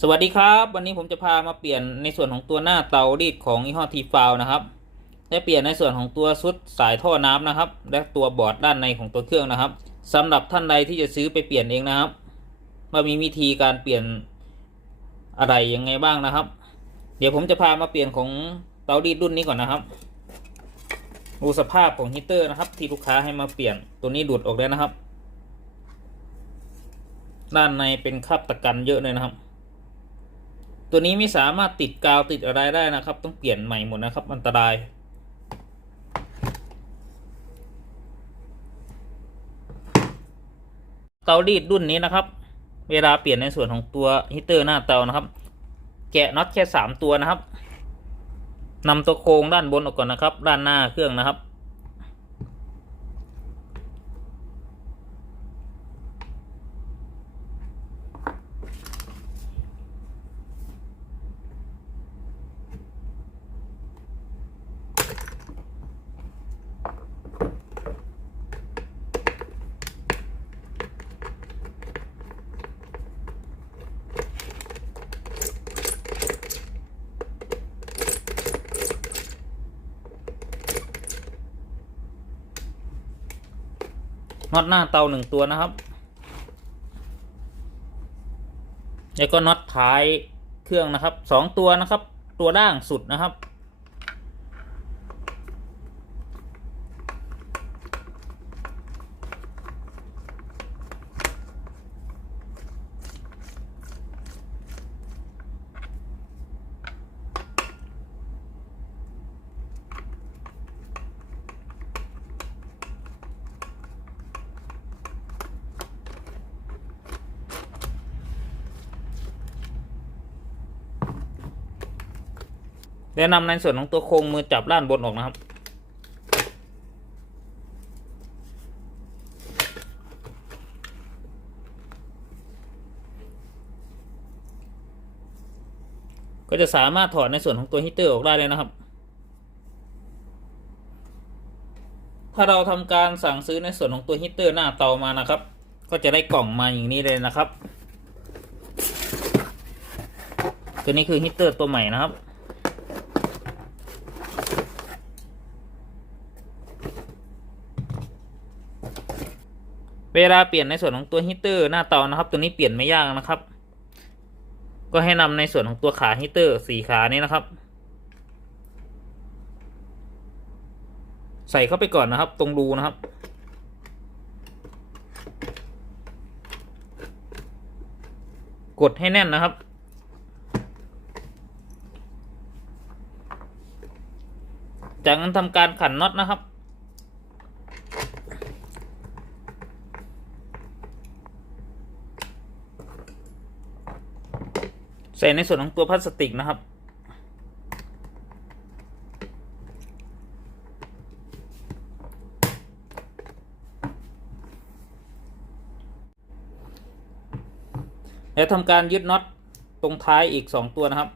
สวัสดีครับ วันนี้ผมจะพามาเปลี่ยนในส่วนของตัวหน้าเตารีดของยี่ห้อทีฟาวนะครับและเปลี่ยนในส่วนของตัวซุดสายท่อน้ำนะครับ และตัวบอร์ดด้านในของตัวเครื่องนะครับสำหรับท่านใดที่จะซื้อไปเปลี่ยนเองนะครับว่ามีวิธีการเปลี่ยนอะไรยังไงบ้างนะครับ เดี๋ยวผมจะพามาเปลี่ยนของเตารีดรุ่นนี้ก่อนนะครับดูสภาพของฮีตเตอร์นะครับ ที่ลูกค้าให้มาเปลี่ยนตัวนี้ดูดออกแล้วนะครับ ด้านในเป็นคราบตะกันเยอะเลยนะครับ ตัวนี้ไม่สามารถติดกาวติดอะไรได้นะครับ ต้องเปลี่ยนใหม่หมดนะครับ อันตรายเตารีดรุ่นนี้นะครับ เวลาเปลี่ยนในส่วนของตัวฮีตเตอร์หน้าเตานะครับ แกะน็อตแค่สามตัวนะครับนำตัวโครงด้านบนออกก่อนนะครับ ด้านหน้าเครื่องนะครับ น็อตหน้าเตาหนึ่งตัวนะครับ แล้วก็น็อตท้ายเครื่องนะครับสองตัวนะครับ ตัวด่างสุดนะครับ แล้วนำในส่วนของตัวโครงมือจับด้านบนออกนะครับ ก็จะสามารถถอดในส่วนของตัวฮีตเตอร์ออกได้เลยนะครับ ถ้าเราทำการสั่งซื้อในส่วนของตัวฮีตเตอร์หน้าเตามานะครับ ก็จะได้กล่องมาอย่างนี้เลยนะครับ ตัวนี้คือฮีตเตอร์ตัวใหม่นะครับ เวลาเปลี่ยนในส่วนของตัวฮีตเตอร์หน้าเตานะครับ ตัวนี้เปลี่ยนไม่ยากนะครับ ก็ให้นำในส่วนของตัวขาฮีตเตอร์สี่ขานี้นะครับ ใส่เข้าไปก่อนนะครับ ตรงรูนะครับ กดให้แน่นนะครับจากนั้นทำการขันน็อตนะครับ ส่ในส่วนของตัวพลาสติกนะครับ แล้วทำการยึดน็อตตรงท้ายอีกสองตัวนะครับ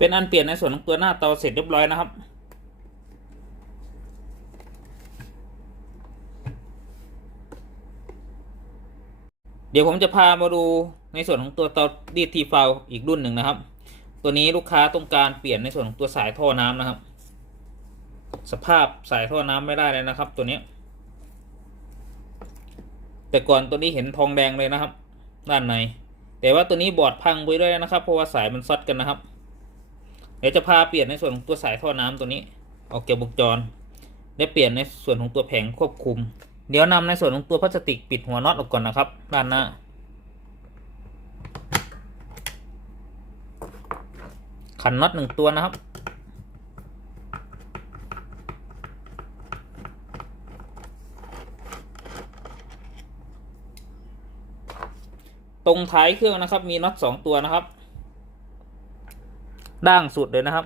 เป็นอันเปลี่ยนในส่วนของตัวหน้าเตาเสร็จเรียบร้อยนะครับ เดี๋ยวผมจะพามาดูในส่วนของตัวเตาดีทีฟาวอีกรุ่นหนึ่งนะครับ ตัวนี้ลูกค้าต้องการเปลี่ยนในส่วนของตัวสายท่อน้ำนะครับ สภาพสายท่อน้ำไม่ได้เลยนะครับ ตัวนี้ แต่ก่อนตัวนี้เห็นทองแดงเลยนะครับ ด้านใน แต่ว่าตัวนี้บอดพังไปด้วยนะครับ เพราะว่าสายมันซัดกันนะครับ เดี๋ยวจะพาเปลี่ยนในส่วนของตัวสายท่อน้ำตัวนี้ ออกเกี่ยววงจร และเปลี่ยนในส่วนของตัวแผงควบคุม เดี๋ยวนำในส่วนของตัวพลาสติกปิดหัวน็อตออกก่อนนะครับ ด้านหน้า ขันน็อตหนึ่งตัวนะครับตรงท้ายเครื่องนะครับมีน็อตสองตัวนะครับ ด่างสุดเลยนะครับ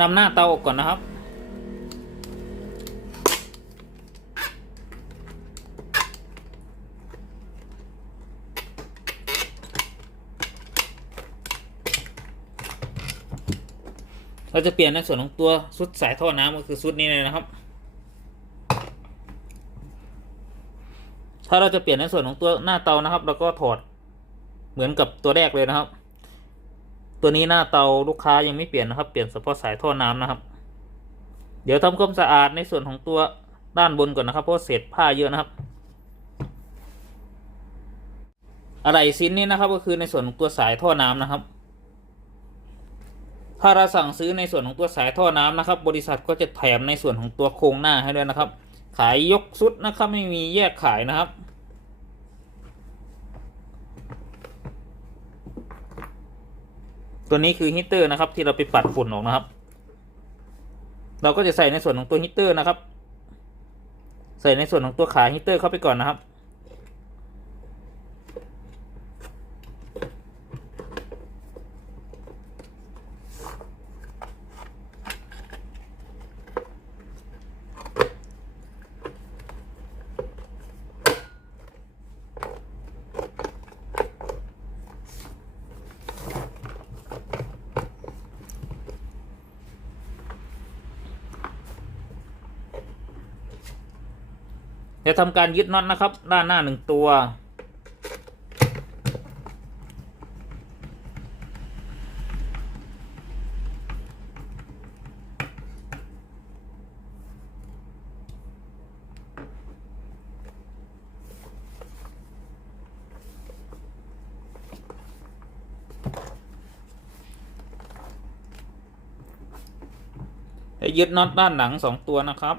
นำหน้าเตาออกก่อนนะครับ เราจะเปลี่ยนในส่วนของตัวซุดสายท่อน้ำก็คือซุดนี้เลยนะครับ ถ้าเราจะเปลี่ยนในส่วนของตัวหน้าเตานะครับเราก็ถอดเหมือนกับตัวแรกเลยนะครับ ตัวนี้หน้าเตาลูกค้ายังไม่เปลี่ยนนะครับ เปลี่ยนเฉพาะสายท่อน้ำนะครับ เดี๋ยวทำความสะอาดในส่วนของตัวด้านบนก่อนนะครับ เพราะเศษผ้าเยอะนะครับ อะไรซิ้นนี้นะครับ ก็คือในส่วนของตัวสายท่อน้ำนะครับ ถ้าเราสั่งซื้อในส่วนของตัวสายท่อน้ำนะครับ บริษัทก็จะแถมในส่วนของตัวโครงหน้าให้ด้วยนะครับ ขายยกชุดนะครับ ไม่มีแยกขายนะครับ ตัวนี้คือฮีตเตอร์นะครับ ที่เราไปปัดฝุ่นออกนะครับ เราก็จะใส่ในส่วนของตัวฮีตเตอร์นะครับ ใส่ในส่วนของตัวขาฮีตเตอร์เข้าไปก่อนนะครับ จะทำการยึดน็อตนะครับ ด้านหน้าหนึ่งตัว ยึดน็อตด้านหลังสองตัวนะครับ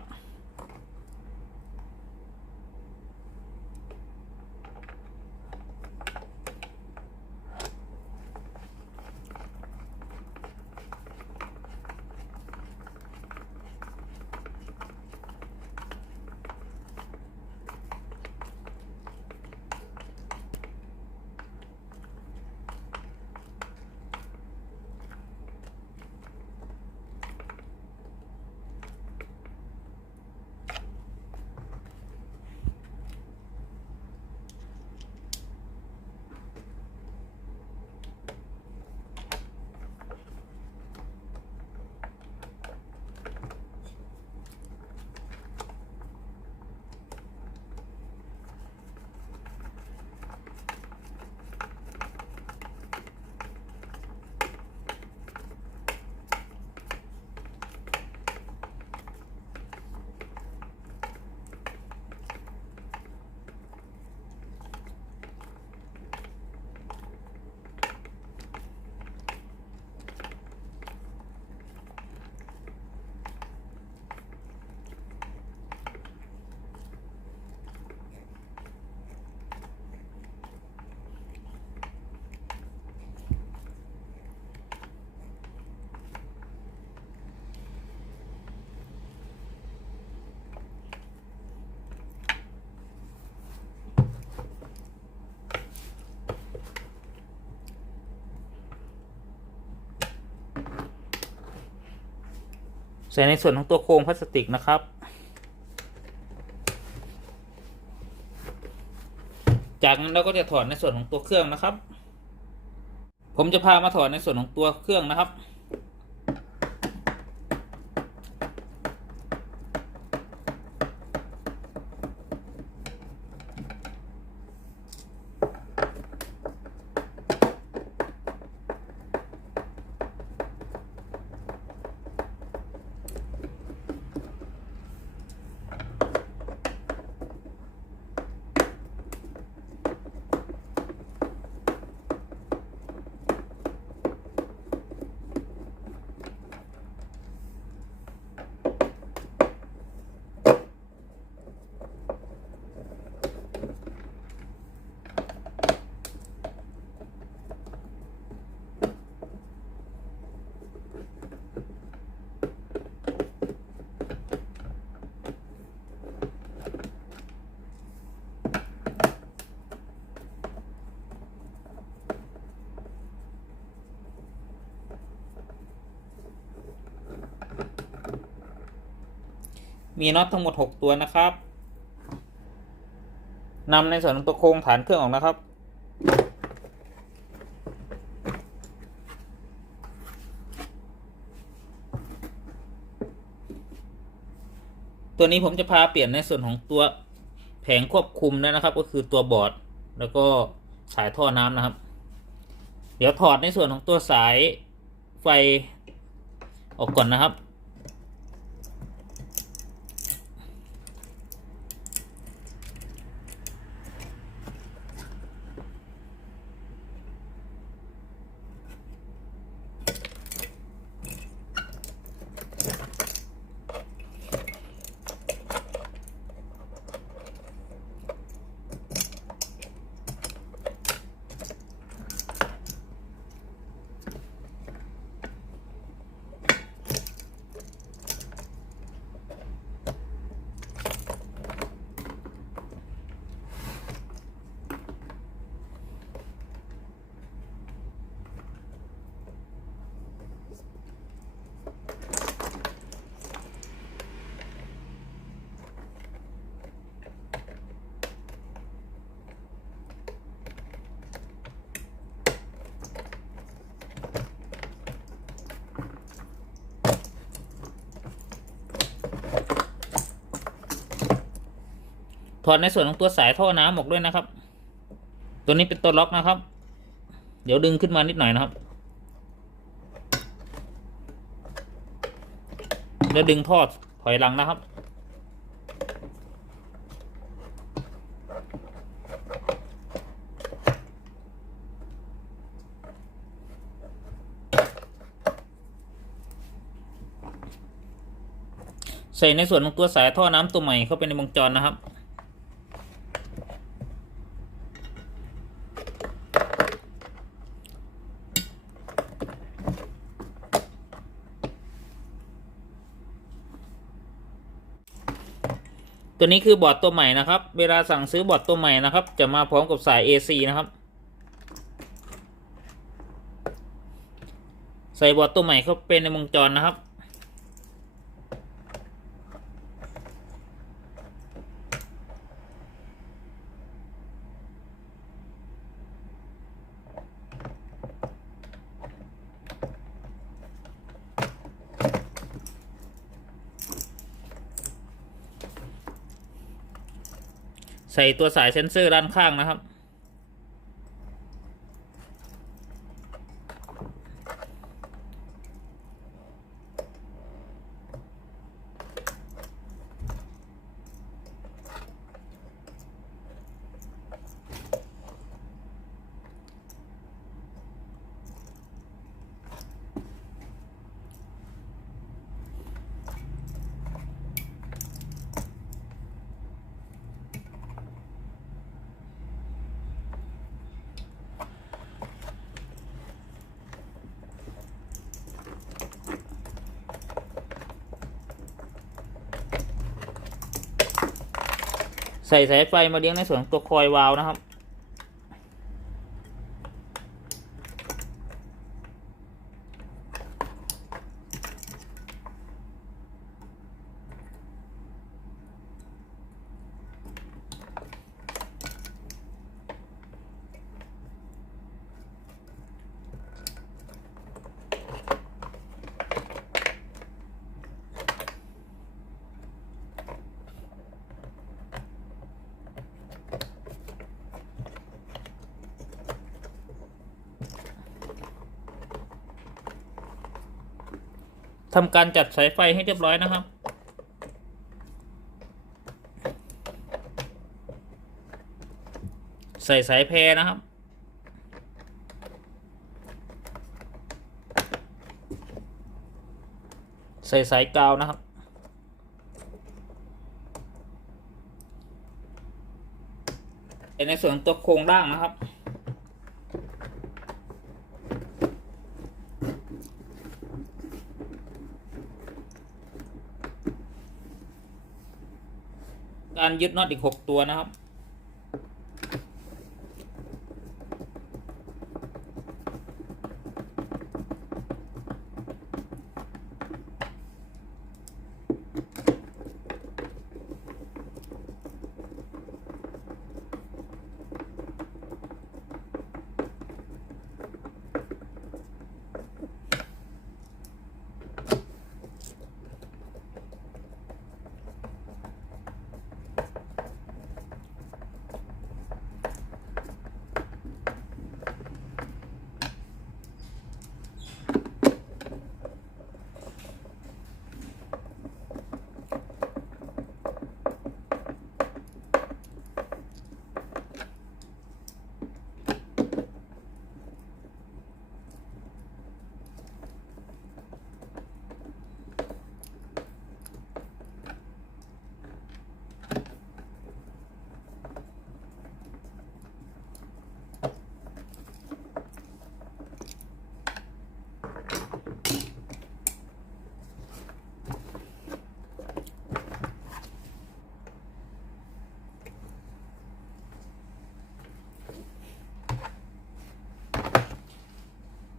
ใส่ในส่วนของตัวโครงพลาสติกนะครับ จากนั้นเราก็จะถอดในส่วนของตัวเครื่องนะครับ ผมจะพามาถอดในส่วนของตัวเครื่องนะครับ มีน็อตทั้งหมด 6 ตัวนะครับนำในส่วนของตัวโครงฐานเครื่องออกนะครับ ตัวนี้ผมจะพาเปลี่ยนในส่วนของตัวแผงควบคุมด้วนะครับ ก็คือตัวบอร์ด แล้วก็สายท่อน้ำนะครับ เดี๋ยวถอดในส่วนของตัวสายไฟออกก่อนนะครับ ถอดในส่วนของตัวสายท่อน้ำออกด้วยนะครับ ตัวนี้เป็นตัวล็อกนะครับ เดี๋ยวดึงขึ้นมานิดหน่อยนะครับ แล้วดึงทอดถอยหลังนะครับ ใส่ในส่วนของตัวสายท่อน้ำตัวใหม่เข้าไปในวงจรนะครับ นี้คือบอร์ดตัวใหม่นะครับ เวลาสั่งซื้อบอร์ดตัวใหม่นะครับ จะมาพร้อมกับสาย AC นะครับ ใส่บอร์ดตัวใหม่เข้าเป็นในวงจรนะครับ ใส่ตัวสายเซ็นเซอร์ด้านข้างนะครับ ใส่สายไฟมาเลี้ยงในส่วนตัวคอยวาล์วนะครับ ทำการจัดสายไฟให้เรียบร้อยนะครับ ใส่สายแพรนะครับ ใส่สายกาวนะครับ ในส่วนตัวโครงร่างนะครับ การยึดน็อตอีกหกตัวนะครับ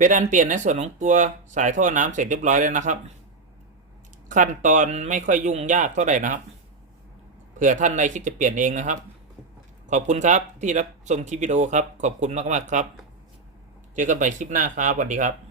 เป็นอันเปลี่ยนในส่วนของตัวสายท่อน้ำเสร็จเรียบร้อยแล้วนะครับ ขั้นตอนไม่ค่อยยุ่งยากเท่าไหร่นะครับ เผื่อท่านใดคิดจะเปลี่ยนเองนะครับ ขอบคุณครับที่รับชมคลิปวิดีโอครับ ขอบคุณมากๆครับ เจอกันใหม่คลิปหน้าครับสวัสดีครับ